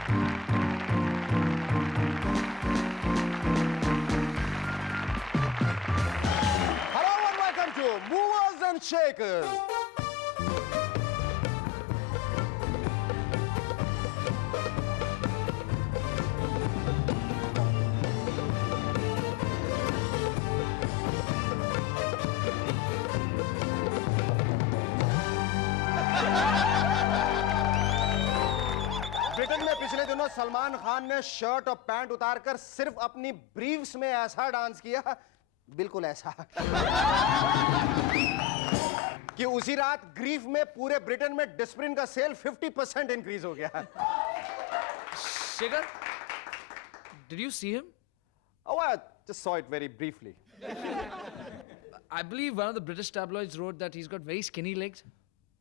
Hello and welcome to Movers and Shakers. Britain में पिछले दिनों सलमान खान ने शर्ट और पैंट उतारकर सिर्फ अपनी ब्रीफ्स में ऐसा डांस किया, बिल्कुल ऐसा कि उसी रात ग्रीफ में पूरे ब्रिटेन में डिस्प्रिन का सेल 50% इंक्रीज हो गया। Shikhar, did you see him? Oh, I just saw it very briefly. I believe one of the British tabloids wrote that he's got very skinny legs.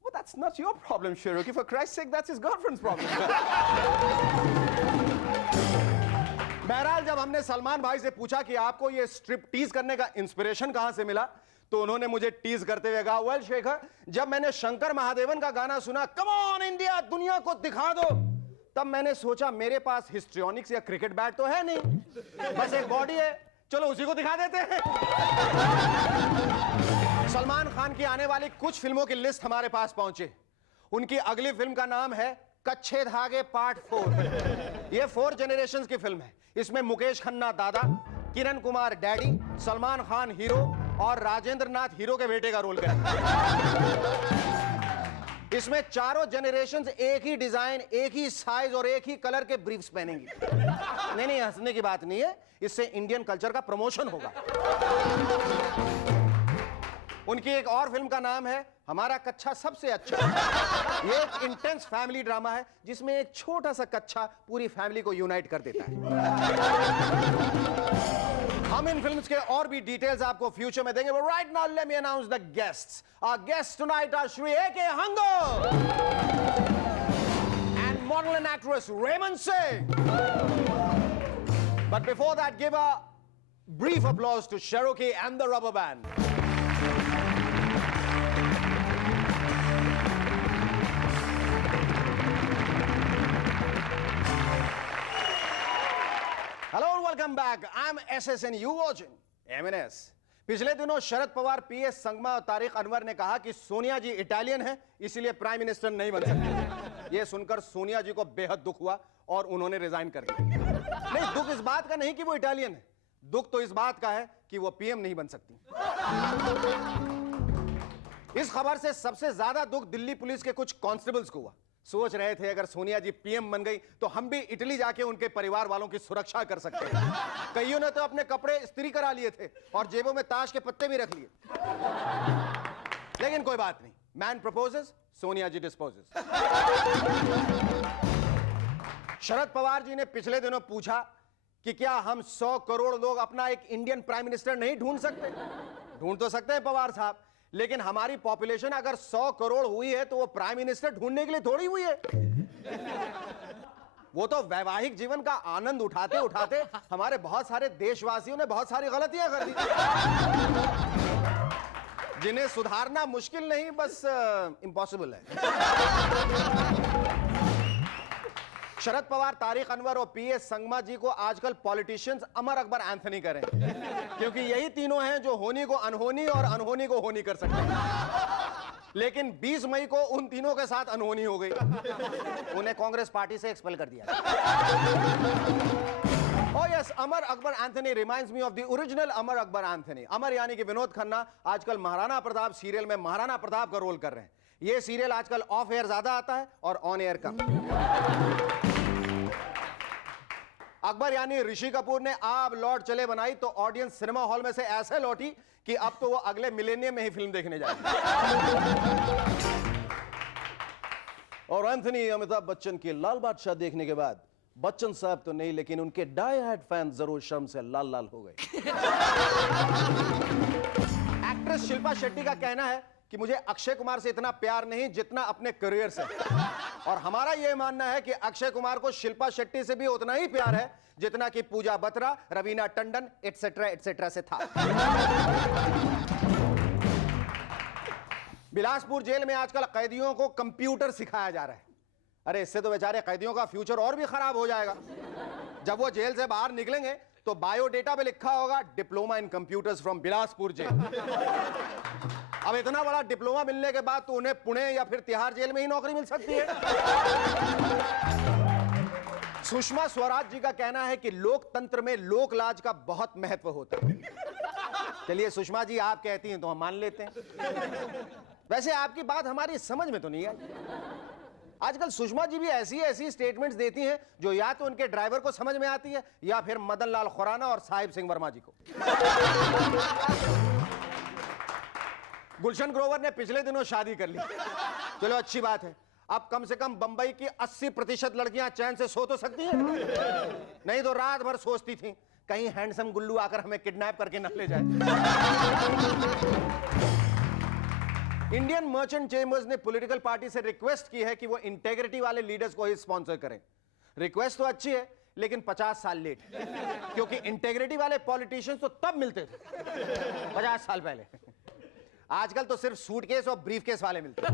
Well, that's not your problem, Shiroki. For Christ's sake, that's his girlfriend's problem. बहरहाल जब हमने सलमान भाई से पूछा कि आपको ये strip tease करने का इंस्पिरेशन कहां से मिला, तो उन्होंने मुझे टीज करते हुए कहा, वेल शेखर, जब मैंने शंकर महादेवन का गाना सुना, कम ऑन इंडिया, दुनिया को दिखा दो, तब मैंने सोचा मेरे पास हिस्ट्रियोनिक्स या क्रिकेट बैट तो है नहीं, बस एक बॉडी है, चलो उसी को दिखा देते हैं। सलमान खान की आने वाली कुछ फिल्मों की लिस्ट हमारे पास पहुंची। उनकी अगली फिल्म का नाम है कच्चे धागे पार्ट 4। ये 4 जनरेशंस की फिल्म है। इसमें मुकेश खन्ना दादा, किरण कुमार डैडी, सलमान खान हीरो और राजेंद्र नाथ हीरो के बेटे का रोल करेंगे। इसमें चारों जनरेशंस एक ही डिजाइन, एक ही साइज और एक ही कलर के ब्रीफ्स पहनेंगी। नहीं, हंसने की बात नहीं है, इससे इंडियन कल्चर का प्रमोशन होगा। उनकी एक और फिल्म का नाम है हमारा कच्चा सबसे अच्छा। ये एक इंटेंस फैमिली ड्रामा है जिसमें एक छोटा सा कच्चा पूरी फैमिली को यूनाइट कर देता है। हम इन फिल्म्स के और भी डिटेल्स आपको फ्यूचर में देंगे, but right now let me announce the guests. Our guest tonight are Shri A.K. Hungo and model and actress Raymond Singh. But before that, give a brief applause to Cherokee and the Rubber Band. Hello और welcome back. I am SSN, you watching M&S। पिछले दिनों Sharad Pawar, PS Sangma और तारिक अनवर ने कहा कि सोनिया जी Italian है, इसीलिए prime minister नहीं बन सकते। यह सुनकर सोनिया जी को बेहद दुख हुआ और उन्होंने रिजाइन कर दिया। नहीं, दुख इस बात का नहीं कि वो इटालियन है, दुख तो इस बात का है कि वो PM नहीं बन सकती। इस खबर से सबसे ज्यादा दुख दिल्ली पुलिस के कुछ कांस्टेबल्स को हुआ। सोच रहे थे अगर सोनिया जी PM बन गई तो हम भी इटली जाके उनके परिवार वालों की सुरक्षा कर सकते हैं। कईयों ने तो अपने कपड़े इस्त्री करा लिए थे और जेबों में ताश के पत्ते भी रख लिए। लेकिन कोई बात नहीं, मैन प्रपोजेस, सोनिया जी डिस्पोजेस। शरद पवार जी ने पिछले दिनों पूछा कि क्या हम 100 करोड़ लोग अपना एक इंडियन प्राइम मिनिस्टर नहीं ढूंढ सकते? ढूंढ तो सकते हैं पवार साहब, लेकिन हमारी पॉपुलेशन अगर 100 करोड़ हुई है तो वो प्राइम मिनिस्टर ढूंढने के लिए थोड़ी हुई है। वो तो वैवाहिक जीवन का आनंद उठाते उठाते हमारे बहुत सारे देशवासियों ने बहुत सारी गलतियां कर दी, जिन्हें सुधारना मुश्किल नहीं, बस इम्पॉसिबल है। शरद पवार, तारिक अनवर और PS संगमा जी को आजकल पॉलिटिशियंस अमर अकबर एंथनी करें, क्योंकि यही तीनों हैं जो होनी को अनहोनी और अनहोनी को होनी कर सकते हैं। लेकिन 20 मई को उन तीनों के साथ अनहोनी हो गई, उन्हें कांग्रेस पार्टी से एक्सपेल कर दिया। Oh yes, Amar Akbar Anthony reminds me of the original Amar Akbar Anthony. Amar यानी कि विनोद खन्ना आजकल महाराणा प्रताप सीरियल में महाराणा प्रताप का रोल कर रहे हैं। यह सीरियल आजकल ऑफ एयर ज्यादा आता है और ऑन एयर कम। अकबर यानी ऋषि कपूर ने आप लौट चले बनाई तो ऑडियंस सिनेमा हॉल में से ऐसे लौटी कि अब तो वो अगले मिलेनियम में ही फिल्म देखने जाएगी। और एंथनी अमिताभ बच्चन की लाल बादशाह देखने के बाद बच्चन साहब तो नहीं लेकिन उनके डाई हार्ड फैन जरूर शर्म से लाल लाल हो गए। एक्ट्रेस शिल्पा शेट्टी का कहना है कि मुझे अक्षय कुमार से इतना प्यार नहीं जितना अपने करियर से, और हमारा यह मानना है कि अक्षय कुमार को शिल्पा शेट्टी से भी उतना ही प्यार है जितना कि पूजा बत्रा, रवीना टंडन एटसेट्रा एटसेट्रा से था। बिलासपुर जेल में आजकल कैदियों को कंप्यूटर सिखाया जा रहा है। अरे इससे तो बेचारे कैदियों का फ्यूचर और भी खराब हो जाएगा। जब वो जेल से बाहर निकलेंगे तो बायोडेटा पे लिखा होगा diploma in computers from Bilaspur jail. अब इतना बड़ा डिप्लोमा मिलने के बाद तो उन्हें पुणे या फिर तिहाड़ जेल में ही नौकरी मिल सकती है। सुषमा स्वराज जी का कहना है कि लोकतंत्र में लोकलाज का बहुत महत्व होता है। चलिए सुषमा जी आप कहती हैं तो हम मान लेते हैं। वैसे आपकी बात हमारी समझ में तो नहीं आई। आजकल सुषमा जी भी ऐसी ऐसी स्टेटमेंट्स देती हैं जो या तो उनके ड्राइवर को समझ में आती है या फिर मदन लाल खुराना और साहिब सिंह वर्मा जी को। गुलशन ग्रोवर ने पिछले दिनों शादी कर ली, चलो अच्छी बात है। अब कम से कम बंबई की 80% लड़कियां चैन से सो तो सकती हैं। नहीं तो रात भर सोचती थी कहीं हैंडसम गुल्लू आकर हमें किडनैप करके न ले जाए। इंडियन मर्चेंट चेंबर्स ने पॉलिटिकल पार्टी से रिक्वेस्ट की है कि वो इंटेग्रिटी वाले लीडर्स को ही स्पॉन्सर करें। रिक्वेस्ट तो अच्छी है लेकिन 50 साल लेट, क्योंकि इंटेग्रिटी वाले पॉलिटिशियंस तो तब मिलते थे 50 साल पहले। आजकल तो सिर्फ सूटकेस और ब्रीफकेस वाले मिलते हैं।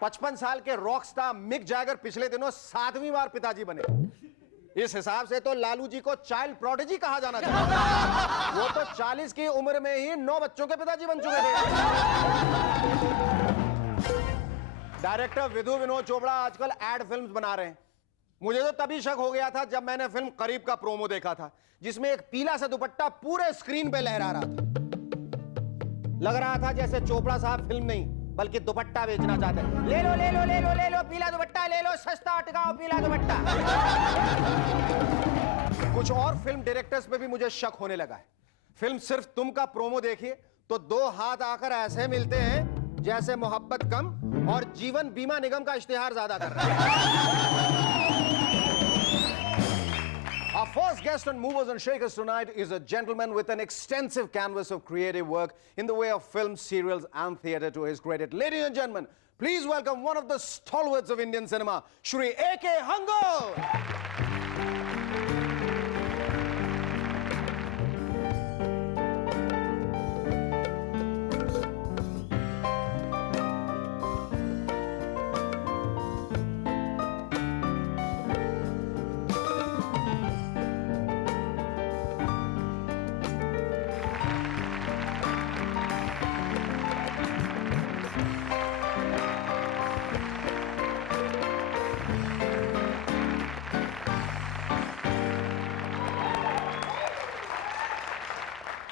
55 साल के रॉक स्टार मिक जैगर पिछले दिनों 7वीं बार पिताजी बने। इस हिसाब से तो लालू जी को चाइल्ड प्रोडिजी कहा जाना चाहिए। वो तो 40 की उम्र में ही 9 बच्चों के पिताजी बन चुके थे। डायरेक्टर विधु विनोद चोपड़ा आजकल एड फिल्म्स बना रहे हैं। मुझे तो तभी शक हो गया था जब मैंने फिल्म करीब का प्रोमो देखा था, जिसमें एक पीला सा दुपट्टा पूरे स्क्रीन पे लहरा रहा था। लग रहा था जैसे चोपड़ा साहब फिल्म नहीं बल्कि दुपट्टा बेचना चाहते हैं। ले लो ले लो ले लो ले लो पीला दुपट्टा ले लो, सस्ता टिकाऊ पीला दुपट्टा। कुछ और फिल्म डायरेक्टर्स पे भी मुझे शक होने लगा है। फिल्म सिर्फ तुम का प्रोमो देखिए तो 2 हाथ आकर ऐसे मिलते हैं जैसे मोहब्बत कम और जीवन बीमा निगम का इश्तिहार ज्यादा कर रहा है। Our first guest on Movers and Shakers tonight is a gentleman with an extensive canvas of creative work in the way of film, serials, and theatre to his credit. Ladies and gentlemen, please welcome one of the stalwarts of Indian cinema, Shri A.K. Hangal.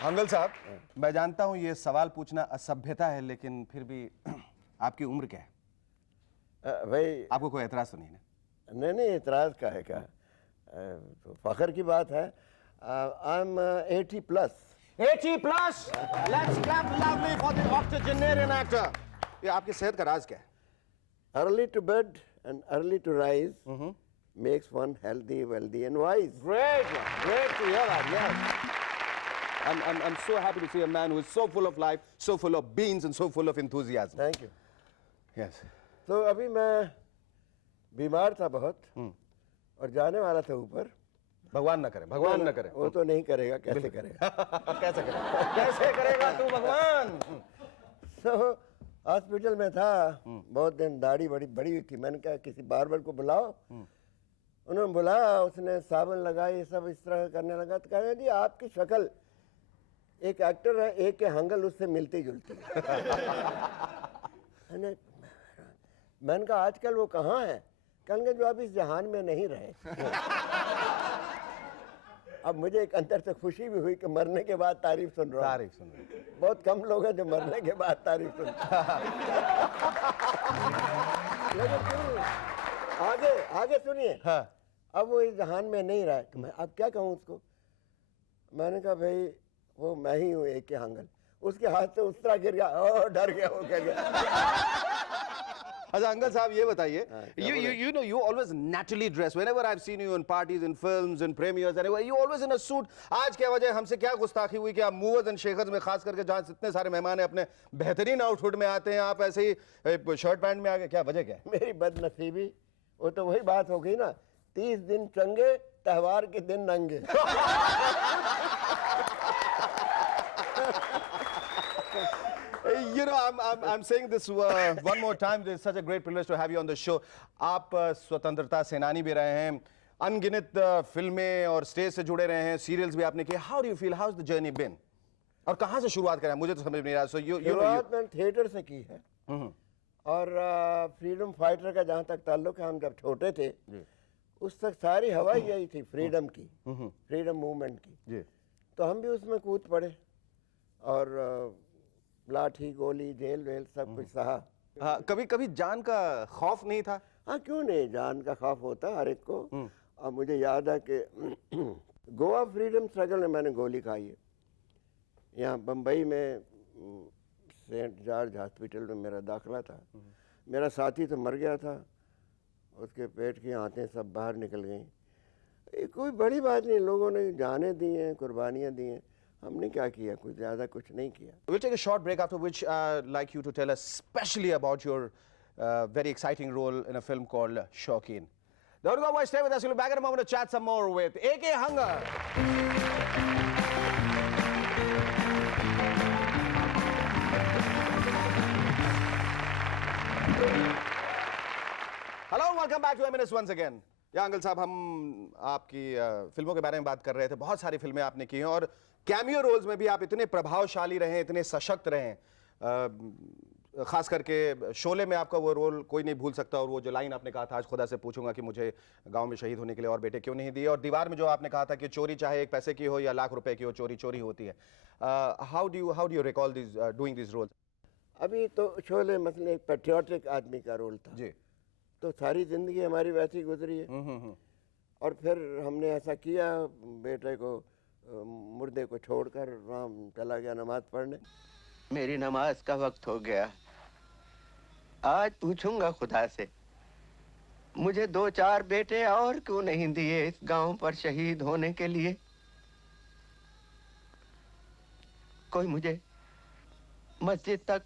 Uncle साहब, मैं जानता हूं ये सवाल पूछना असभ्यता है, लेकिन फिर भी आपकी उम्र क्या है? भाई आपको कोई एतराज तो नहीं ना? नहीं एतराज का है क्या, तो फख्र की बात है। I am 80+। 80+? Let's clap loudly for the octogenarian actor. ये आपकी सेहत का राज क्या है? Early to bed and early to rise makes one healthy, wealthy and wise. Great to hear that. Yes. I'm so happy to see a man who is so full of life, so full of beans and so full of enthusiasm. Thank you. Yes. तो अभी मैं बीमार था बहुत और जाने वाला था ऊपर। भगवान न करे, भगवान न करे। वो तो नहीं करेगा, कैसे करेगा? कैसे करेगा? कैसे करेगा तू भगवान? तो हॉस्पिटल में था बहुत दिन, दाढ़ी बड़ी बड़ी हुई थी। मैंने कहा किसी बार्बर को बुलाओ। उन्होंने बुलाया, उसने साबुन लगाई, सब इस तरह करने लगा। तो कहा जी आपकी शक्ल, एक एक्टर है A.K. हंगल, उससे मिलती जुलती है। मैंने कहा आजकल वो कहाँ है? कहेंगे जो अब इस जहान में नहीं रहे। अब मुझे एक अंदर से खुशी भी हुई कि मरने के बाद तारीफ सुन रहा हूँ। तारीफ सुन रहे हैं। बहुत कम लोग हैं जो मरने के बाद तारीफ सुनते हैं। लेकिन आगे आगे सुनिए। हाँ। अब वो इस जहान में नहीं रहा है तो मैं अब क्या कहूँ उसको? मैंने कहा भाई वो मैं ही हूँ A.K. हंगल। उसके हाथ से उस तरह गिर गया, ओ डर गया, वो कह गया। अच्छा अंकल साहब ये बताइए, you know you always naturally dress. Whenever I've seen you in parties, in films, in premieres, anyway, you always in a suit. आज क्या वजह, हमसे क्या गुस्ताखी हुई कि आप मूवर्स एंड शेकर्स में खास करके जहाँ इतने सारे मेहमान हैं अपने बेहतरीन आउटफिट में आते हैं, आप ऐसे ही शर्ट पैंट में आ गए, क्या वजह क्या है? मेरी बदनसीबी। वो तो वही बात हो गई ना, 30 दिन चंगे, त्योहार के दिन नंगे। you know, I'm saying this one more time. It's such a great privilege to have you on the show. आप स्वतंत्रता सेनानी भी रहे हैं, अनगिनत फिल्में और स्टेज से जुड़े रहे हैं, सीरियल्स भी आपने किए. How do you feel? How's the journey been? और कहाँ से शुरुआत करें? मुझे तो समझ नहीं रहा. So शुरुआत मैंने थिएटर से की है और फ्रीडम फाइटर का जहाँ तक ताल्लुक है, हम जब छोटे थे उस तक सारी हवा यही थी फ्रीडम की, फ्रीडम मूवमेंट की. तो हम भी उसमें कूद पड़े और लाठी गोली जेल वेल सब कुछ सहा. हाँ, कभी कभी जान का खौफ नहीं था? हाँ, क्यों नहीं, जान का खौफ होता हर एक को. और मुझे याद है कि गोवा फ्रीडम स्ट्रगल में मैंने गोली खाई है. यहाँ बम्बई में सेंट जॉर्ज हॉस्पिटल में मेरा दाखिला था. मेरा साथी तो मर गया था, उसके पेट की आंतें सब बाहर निकल गईं. ये कोई बड़ी बात नहीं, लोगों ने जाने दी हैं, कुर्बानियाँ दी हैं. हमने क्या किया, कुछ ज़्यादा कुछ नहीं किया. We'll take a short break, after which I'd like you to tell us especially about your very exciting role in a film called Shauqeen. Don't go away, stay with us. We'll be back in a moment to chat some more with A.K. Hunger. Hello, welcome back to M&S once again. या uncle साहब, हम आपकी फिल्मों के बारे में बात कर रहे थे. बहुत सारी फिल्में आपने की हैं और कैमियो रोल्स में भी आप इतने प्रभावशाली रहे, इतने सशक्त रहे. खास करके शोले में आपका वो रोल कोई नहीं भूल सकता. और वो जो लाइन आपने कहा था, आज खुदा से पूछूंगा कि मुझे गांव में शहीद होने के लिए और बेटे क्यों नहीं दिए. और दीवार में जो आपने कहा था कि चोरी चाहे 1 पैसे की हो या लाख रुपए की हो, चोरी चोरी होती है. How do you recall doing this roles? अभी तो शोले मतलब एक पेट्रियाटिक आदमी का रोल था जी. तो सारी जिंदगी हमारी वैसी गुजरी है. और फिर हमने ऐसा किया, बेटे को मुर्दे को छोड़कर राम चला गया नमाज पढ़ने. मेरी नमाज का वक्त हो गया. आज पूछूंगा खुदा से, मुझे 2-4 बेटे और क्यों नहीं दिए इस गांव पर शहीद होने के लिए. कोई मुझे मस्जिद तक.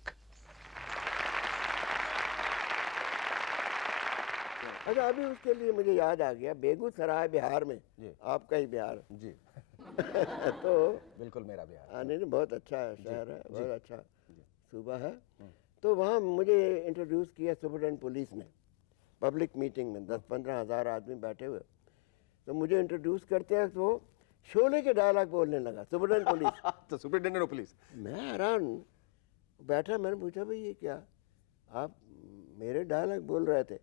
अच्छा, अभी उसके लिए मुझे याद आ गया, बेगूसराय बिहार में, आपका ही बिहार जी. तो बिल्कुल मेरा बिहार. हाँ, नहीं, बहुत अच्छा शहर है, बहुत अच्छा सूबा है. तो वहाँ मुझे इंट्रोड्यूस किया सुपरिटेंडेंट पुलिस ने, पब्लिक मीटिंग में 10-15 हज़ार आदमी बैठे हुए. तो मुझे इंट्रोड्यूस करते हैं तो शोले के डायलॉग बोलने लगा, सुपरिटेंडेंट पुलिस. तो सुपरिटेंडेंट ऑफ पुलिस. मैं हैरान बैठा. मैंने पूछा, भाई ये क्या, आप मेरे डायलॉग बोल रहे थे?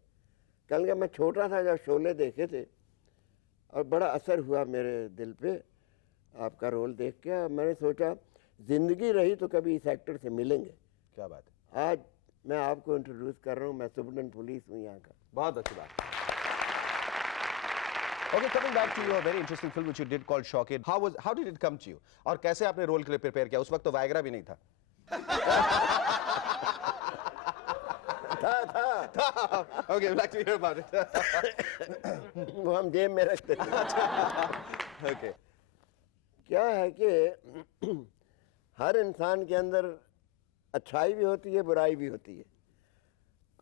कल का मैं छोटा था जब शोले देखे थे और बड़ा असर हुआ मेरे दिल पे आपका रोल देख के. मैंने सोचा जिंदगी रही तो कभी इस एक्टर से मिलेंगे. क्या बात है. आज मैं आपको इंट्रोड्यूस कर रहा हूँ, मैं सुपरिटेंडेंट पुलिस हूँ यहाँ का. बहुत अच्छी बात. Okay, coming back to your very interesting film which you did called Shauqeen. How did it come to you? और कैसे आपने रोल के लिए प्रिपेयर किया? उस वक्त तो वायग्रा भी नहीं था. था. Okay, I'd like to hear about it. वो हम जेब में रखते थे. Okay. क्या है कि हर इंसान के अंदर अच्छाई भी होती है, बुराई भी होती है,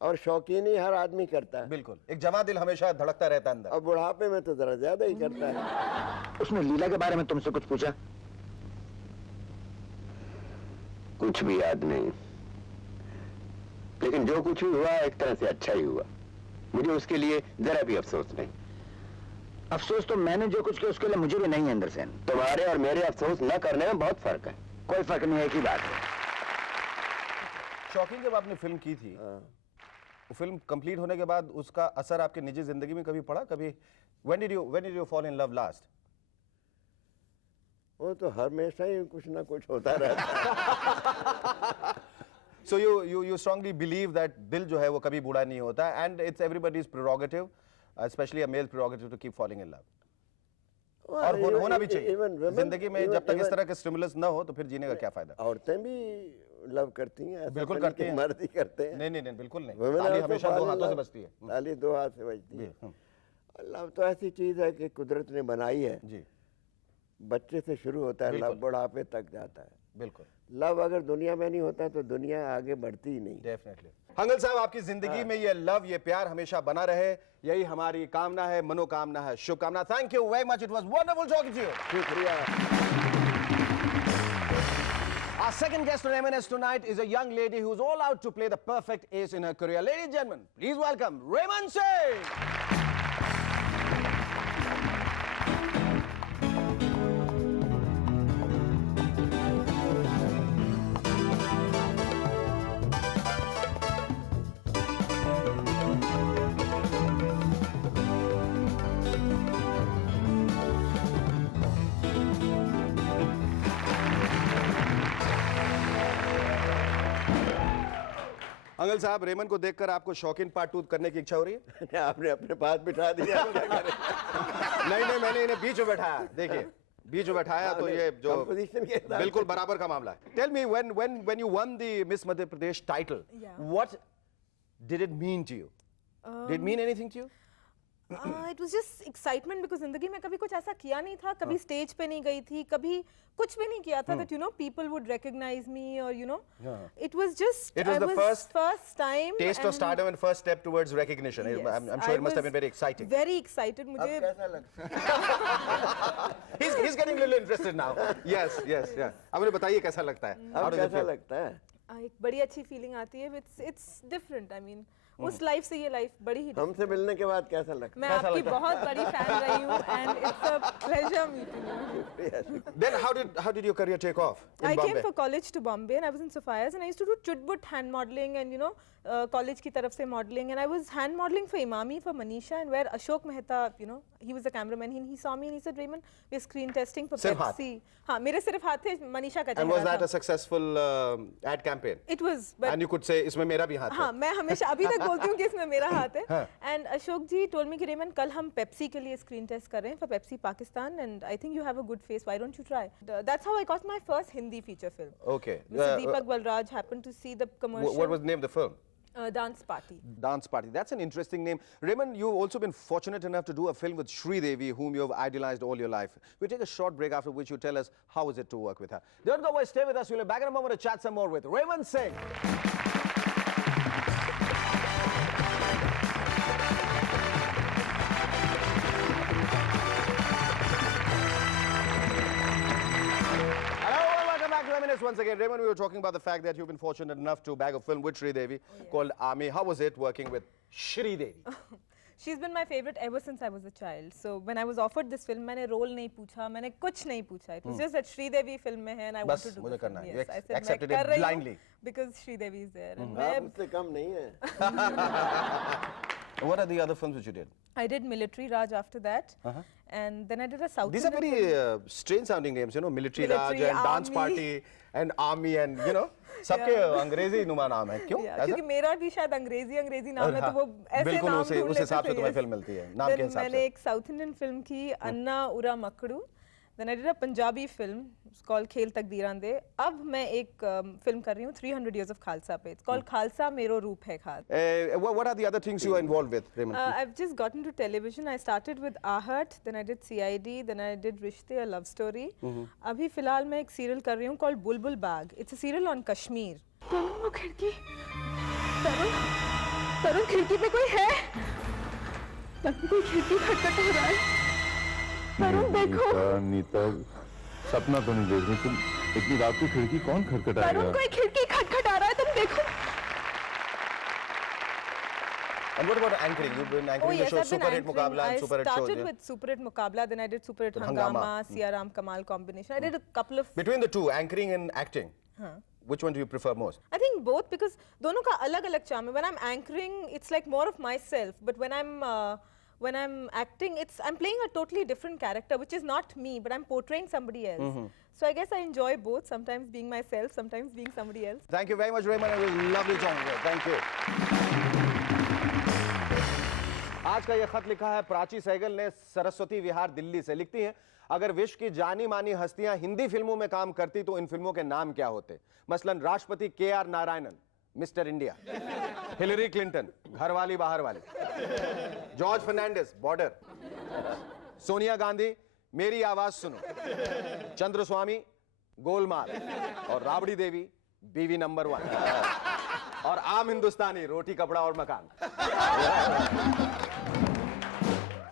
और शौकीनी हर आदमी करता है. बिल्कुल. एक जवां दिल हमेशा धड़कता रहता है अंदर. और बुढ़ापे में तो जरा ज्यादा ही करता है. उसने लीला के बारे में तुमसे कुछ पूछा? कुछ भी याद नहीं, लेकिन जो कुछ भी हुआ एक तरह से अच्छा ही हुआ. मुझे उसके लिए जरा भी अफसोस नहीं. अफसोस तो मैंने जो कुछ किया उसके लिए मुझे भी नहीं है अंदरसेन. तुम्हारे और मेरे अफसोस न करने में बहुत फर्क है. कोई फर्क नहीं है, एक ही बात है. शौकीन जब आपने फिल्म की थी, वो फिल्म कंप्लीट होने के बाद उसका असर आपके निजी जिंदगी में कभी पड़ा? कभी when did you fall in love last? वो तो हमेशा ही कुछ ना कुछ होता रहता है. So you strongly believe that दिल जो है वो कभी बूढ़ा नहीं होता, and it's everybody's prerogative, especially a male prerogative, to keep falling in love. और होना भी चाहिए जिंदगी में. जब तक इस तरह के स्टिमुलस ना हो तो फिर जीने का क्या फायदा. औरतें भी लव करती हैं. बिल्कुल करती हैं. मर्द ही करते हैं. नहीं बिल्कुल नहीं. Women ताली also हमेशा fall 2 in हाथों से love. बजती है. ताली 2 हाथ से बजती है. लव तो ऐसी चीज है कि कुदरत ने बनाई है. जी. बच्चे से शुरू होता है, लव बुढ़ापे तक जाता है. बिल्कुल. लव अगर दुनिया में नहीं होता तो दुनिया आगे बढ़ती ही नहीं. डेफिनेटली. हंगल साहब, आपकी जिंदगी में ये लव, ये प्यार हमेशा बना रहे, यही हमारी कामना है, मनोकामना है, शुभकामना. Thank you very much. It was wonderful talking to you. शुक्रिया. Our second guest on M&S tonight is a young lady who's all out to play the perfect ace in her career. Ladies and gentlemen, please welcome Raymond Singh. Uncle साहब, Ramon को देखकर आपको शौकीन part 2 करने की इच्छा हो रही है? आपने अपने पास बिठा दिया क्या करें? नहीं, मैंने इन्हें बीच में बैठाया। देखिए, बीच में बैठाया तो ये जो कंपोजिशन के हिसाब से। बिल्कुल बराबर का मामला है। Tell me, when you won the Miss Madhya Pradesh title, what did it mean to you? Did it mean anything to you? It was just excitement because जिंदगी में कभी कुछ ऐसा किया नहीं था, कभी स्टेज पे नहीं गई थी, कभी कुछ भी नहीं किया था that you know people would recognize me or you know it was just It was I the first time Taste of stardom and first step towards recognition. Yes, I'm sure it must have been very exciting. very excited अब मुझे कैसा लगता है? He's getting a little interested now. Yes, yeah. अब मुझे बताइए कैसा लगता है? How अब does it कैसा feel? लगता है? एक बड़ी अच्छी फीलिंग आती है it's different I mean उस लाइफ से ये लाइफ बड़ी ही हमसे मिलने के बाद कैसा लगता मैं आपकी बहुत बड़ी फैन रही हूँ and it's a pleasure meeting you. है? Then how did your career take off in I Bombay? came for college to Bombay and I was in Sophia's and I used to do chutbut hand modeling and you know college की तरफ से modeling and I was hand modeling for Imami for Manisha and where Ashok Mehta you know he was the cameraman he saw me and he said Raymond we're screen testing for सिर्फ हाथ? Pepsi हाँ मेरे सिर्फ हाथ थे Manisha का And was चेहरा that a था successful ad campaign? it was but And you could say इसमें मेरा भी हाथ है. हाँ मैं हमेशा अभी तक बोलती हूँ कि इसमें मेरा हाथ है and Ashok ji told me कि Raymond कल हम Pepsi के लिए screen test कर रहे हैं for Pepsi Pakistan and I think you have a good face why don't you try that's how I got my first Hindi feature film Okay. Mr. Deepak Balraj happened to see the commercial What was the name of the film? Dance Party. Dance Party. That's an interesting name. Raymond, you've also been fortunate enough to do a film with Sri Devi, whom you have idolized all your life. We'll take a short break after which you tell us how is it to work with her. Don't go away, stay with us. We'll be back in a moment to chat some more with Raymond Singh. Once again, Raymond, we were talking about the fact that you've been fortunate enough to bag a film with Sri Devi called Army. How was it working with Sri Devi? She's been my favorite ever since I was a child. So when I was offered this film, मैंने role नहीं पूछा, मैंने कुछ नहीं पूछा. It was just that Sri Devi film में है and I बस wanted to do मुझे the film. करना है. Yes, You I said accepted मैं it कर रही हूँ blindly. because Sri Devi is there. And आप मैं उससे कम नहीं है. What are the other films which you did? I did Military Raj after that, and then I did a South These are Indian very film. strange sounding names, you know, Military Raj Military, and Dance Army. Party and Army and, you know, सबके अंग्रेजी नुमा नाम है. क्यों? Yeah, ऐसा? क्योंकि मेरा भी शायद अंग्रेजी नाम है तो वो ऐसे बिल्कुल नाम उस ढूंढ हिसाब लेते से थे, तुम्हें yes. फिल्म मिलती है. नाम के Then हिसाब मैंने से. एक South Indian film की अन्ना उरा मकड़ू. Then I did a Punjabi film. It's called खेल तकदीरां दे. अब मैं एक film कर रही हूँ 300 Years of Khalsa पे. It's called Khalsa मेरो रूप है खास. What are the other things you are involved with, Raymond? I've just gotten to television. I started with Ahat, then I did CID, then I did Rishte, a love story. अभी फिलहाल मैं एक serial कर रही हूँ called Bulbul Bag. It's a serial on Kashmir. तरुण वो खिड़की. तरुण खिड़की पे कोई है. तरुण कोई खिड़की खटखटा रहा है. तरुण देखो. नीता सपना तो नहीं देख रही तुम इतनी रात को खिड़की कौन खटखटाएगा तरुण कोई खिड़की खटखटा रहा है तुम देखो. And what about anchoring? You've been anchoring the show I've been Super Hit anchoring. Muqabla and Super Hit I shows. started yeah? with Super Hit Muqabla, then I did Super Hit Hangama. Hangama, Siaram Kamal combination. I did a couple of. Between the two, anchoring and acting, which one do you prefer most? I think both because दोनों का अलग-अलग charm है. When I'm anchoring, it's like more of myself. But when I'm acting, I'm playing a totally different character, which is not me, but I'm portraying somebody else. So I guess I enjoy both. Sometimes being myself, sometimes being somebody else. Thank you very much, Raymond. It was lovely talking to you. Thank you. आज का ये खत लिखा है प्राची सहगल ने सरस्वती विहार दिल्ली से. लिखती हैं, अगर विश्व की जानी मानी हस्तियां हिंदी फिल्मों में काम करती तो इन फिल्मों के नाम क्या होते? मसलन राष्ट्रपति KR Narayanan, mister India, Hillary Clinton, घरवाली बाहर वाली, जॉर्ज फर्नांडिस, बॉर्डर, सोनिया गांधी, मेरी आवाज सुनो, चंद्र स्वामी, गोलमाल और राबड़ी देवी, बीवी नंबर 1 और आम हिंदुस्तानी, रोटी कपड़ा और मकान.